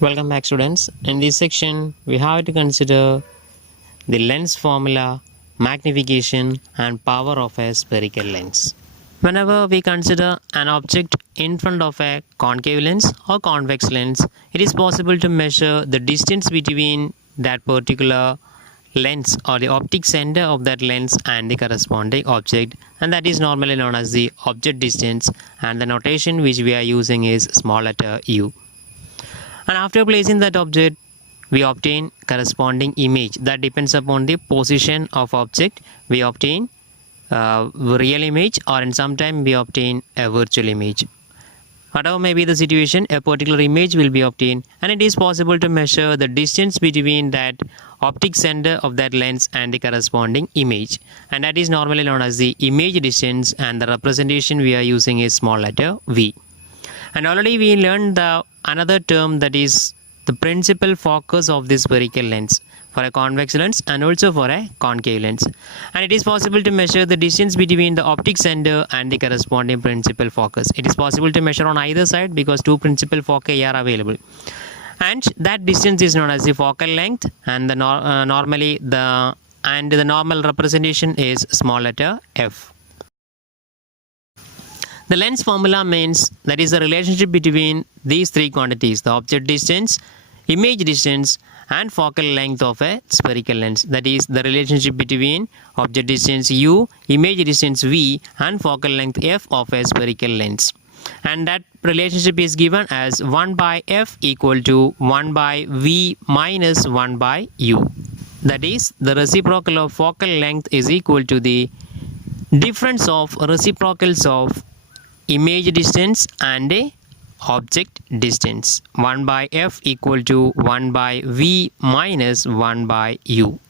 Welcome back, students. In this section, we have to consider the lens formula, magnification, and power of a spherical lens. Whenever we consider an object in front of a concave lens or convex lens, it is possible to measure the distance between that particular lens or the optic center of that lens and the corresponding object, and that is normally known as the object distance, and the notation which we are using is small letter u. And after placing that object, we obtain corresponding image that depends upon the position of object. We obtain real image, or in some time we obtain a virtual image. Whatever may be the situation, a particular image will be obtained, and it is possible to measure the distance between that optic center of that lens and the corresponding image, and that is normally known as the image distance, and the representation we are using is small letter v. And already we learned the another term, that is the principal focus of this spherical lens for a convex lens and also for a concave lens. And it is possible to measure the distance between the optic center and the corresponding principal focus. It is possible to measure on either side because two principal foci are available. And that distance is known as the focal length, and the normal representation is small letter f. The lens formula means that is the relationship between these three quantities: the object distance, image distance, and focal length of a spherical lens. That is the relationship between object distance u, image distance v, and focal length f of a spherical lens. And that relationship is given as 1 by f equal to 1 by v minus 1 by u. That is the reciprocal of focal length is equal to the difference of reciprocals of image distance and a object distance. 1 by f equal to 1 by v minus 1 by u.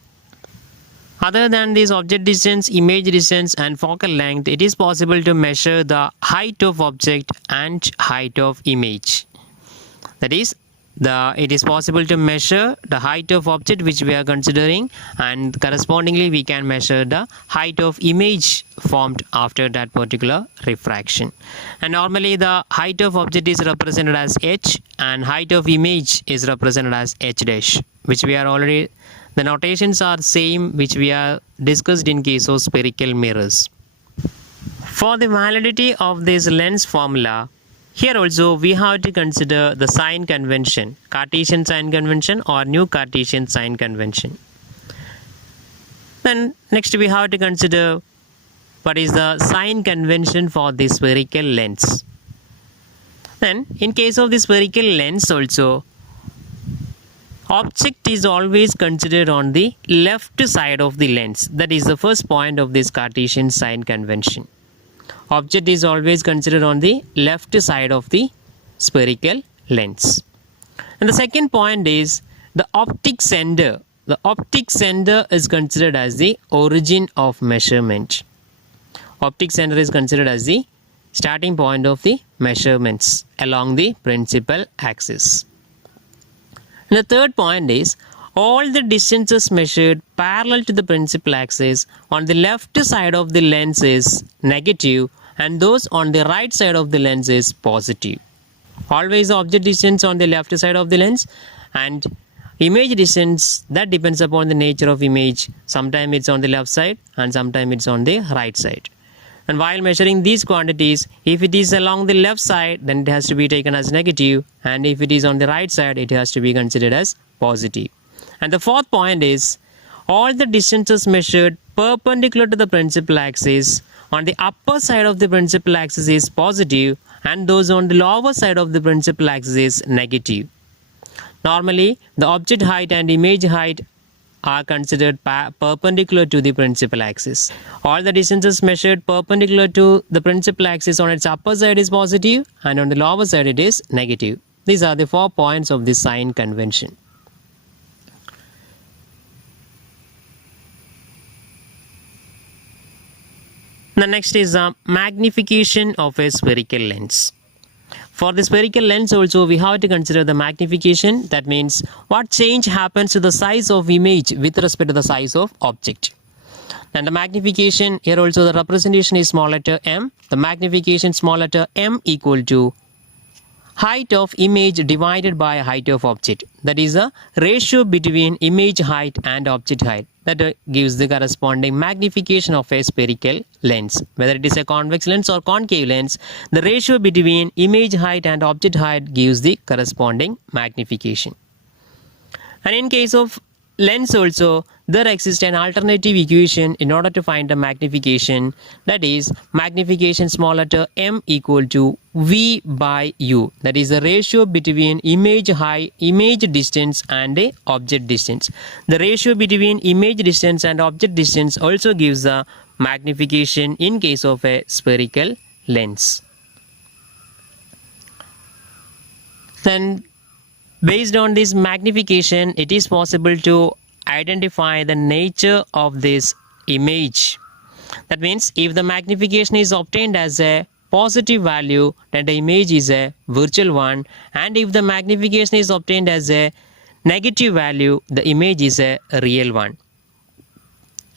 Other than this object distance, image distance, and focal length, it is possible to measure the height of object and height of image. That is, it is possible to measure the height of object which we are considering, and correspondingly we can measure the height of image formed after that particular refraction. And normally the height of object is represented as h, and height of image is represented as h dash, which we are already, the notations are same which we are discussed in case of spherical mirrors. For the validity of this lens formula, here also we have to consider the sign convention, Cartesian sign convention or new Cartesian sign convention. Then next we have to consider what is the sign convention for the spherical lens. Then in case of the spherical lens also, object is always considered on the left side of the lens. That is the first point of this Cartesian sign convention. Object is always considered on the left side of the spherical lens. And the second point is the optic center. The optic center is considered as the origin of measurement. Optic center is considered as the starting point of the measurements along the principal axis. And the third point is all the distances measured parallel to the principal axis on the left side of the lens is negative, and those on the right side of the lens is positive. Always the object distance on the left side of the lens, and image distance, that depends upon the nature of image. Sometimes it's on the left side and sometimes it's on the right side. And while measuring these quantities, if it is along the left side, then it has to be taken as negative, and if it is on the right side, it has to be considered as positive. And the fourth point is all the distances measured perpendicular to the principal axis on the upper side of the principal axis is positive, and those on the lower side of the principal axis is negative. Normally the object height and image height are considered perpendicular to the principal axis. All the distances measured perpendicular to the principal axis on its upper side is positive, and on the lower side it is negative. These are the 4 points of the sign convention. The next is the magnification of a spherical lens. For the spherical lens also we have to consider the magnification. That means what change happens to the size of image with respect to the size of object. And the magnification, here also the representation is small letter m. The magnification small letter m equal to height of image divided by height of object. That is the ratio between image height and object height. That gives the corresponding magnification of a spherical lens. Whether it is a convex lens or concave lens, the ratio between image height and object height gives the corresponding magnification. And in case of lens also, there exists an alternative equation in order to find the magnification, that is magnification small letter m equal to v by u. That is the ratio between image distance and a object distance. The ratio between image distance and object distance also gives the magnification in case of a spherical lens. Then based on this magnification, it is possible to identify the nature of this image. That means if the magnification is obtained as a positive value, then the image is a virtual one, and if the magnification is obtained as a negative value, the image is a real one.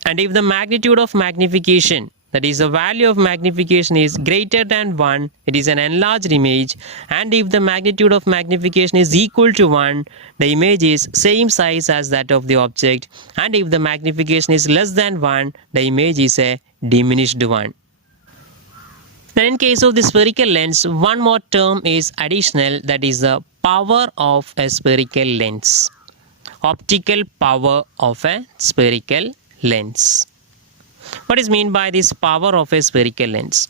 And if the magnitude of magnification, that is the value of magnification, is greater than 1, it is an enlarged image, and if the magnitude of magnification is equal to 1, the image is same size as that of the object, and if the magnification is less than 1, the image is a diminished one. Then in case of the spherical lens, one more term is additional, that is the power of a spherical lens. Optical power of a spherical lens. What is meant by this power of a spherical lens?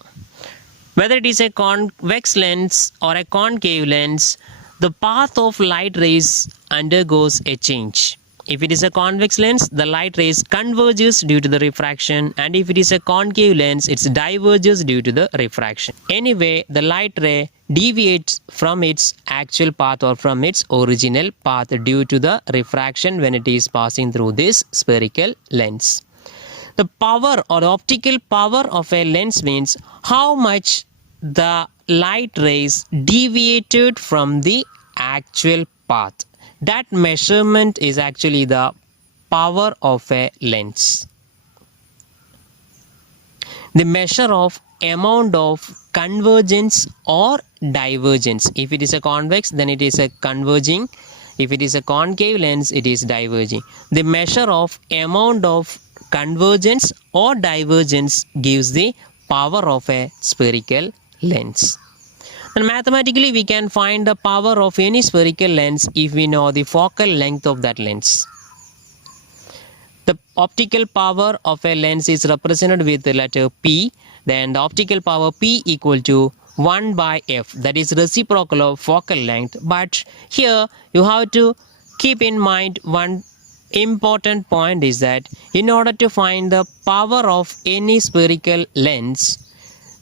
Whether it is a convex lens or a concave lens, the path of light rays undergoes a change. If it is a convex lens, the light rays converges due to the refraction, and if it is a concave lens, it diverges due to the refraction. Anyway, the light ray deviates from its actual path or from its original path due to the refraction when it is passing through this spherical lens. The power or optical power of a lens means how much the light rays deviated from the actual path. That measurement is actually the power of a lens. The measure of amount of convergence or divergence. If it is a convex, then it is a converging. If it is a concave lens, it is diverging. The measure of amount of convergence or divergence gives the power of a spherical lens. And mathematically, we can find the power of any spherical lens if we know the focal length of that lens. The optical power of a lens is represented with the letter P. Then the optical power P equal to 1 by F, that is reciprocal of focal length. But here you have to keep in mind one important point is that in order to find the power of any spherical lens,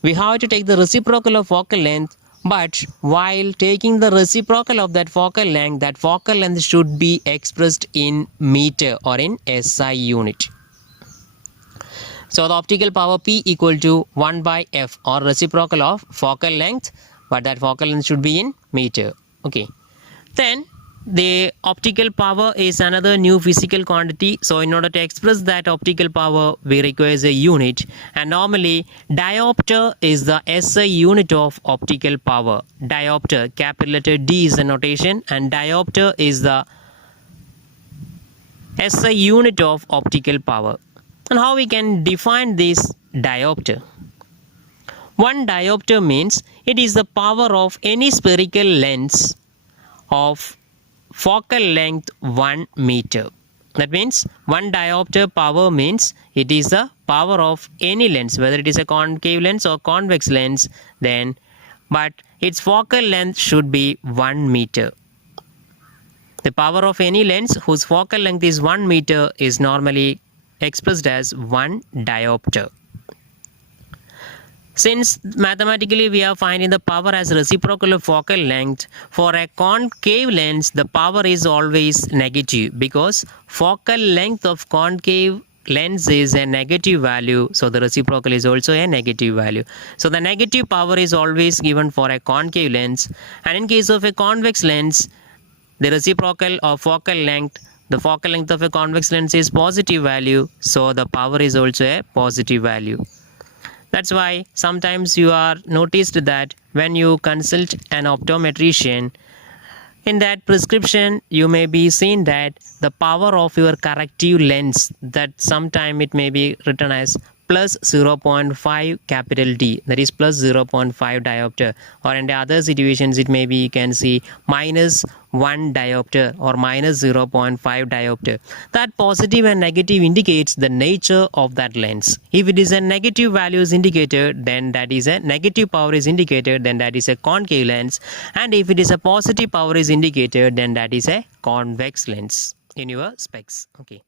we have to take the reciprocal of focal length, but while taking the reciprocal of that focal length should be expressed in meter or in SI unit. So the optical power P equal to 1 by F or reciprocal of focal length, but that focal length should be in meter. Okay. Then the optical power is another new physical quantity. So in order to express that optical power, we require a unit, and normally diopter is the SI unit of optical power. Diopter, capital letter D is the notation, and diopter is the SI unit of optical power. And how we can define this diopter? One diopter means it is the power of any spherical lens of focal length 1 meter. That means 1 diopter power means it is the power of any lens, whether it is a concave lens or convex lens, then but its focal length should be 1 meter. The power of any lens whose focal length is 1 meter is normally expressed as 1 diopter. Since mathematically we are finding the power as reciprocal of focal length, for a concave lens the power is always negative because focal length of concave lens is a negative value, so the reciprocal is also a negative value. So the negative power is always given for a concave lens, and in case of a convex lens, the reciprocal of focal length, the focal length of a convex lens is positive value, so the power is also a positive value. That's why sometimes you are noticed that when you consult an optometrician, in that prescription you may be seen that the power of your corrective lens, that sometime it may be written as plus 0.5 capital D, that is plus 0.5 diopter, or in the other situations it may be, you can see minus 1 diopter or minus 0.5 diopter. That positive and negative indicates the nature of that lens. If it is a negative value is indicated, then that is a negative power is indicated, then that is a concave lens. And if it is a positive power is indicated, then that is a convex lens in your specs. Okay.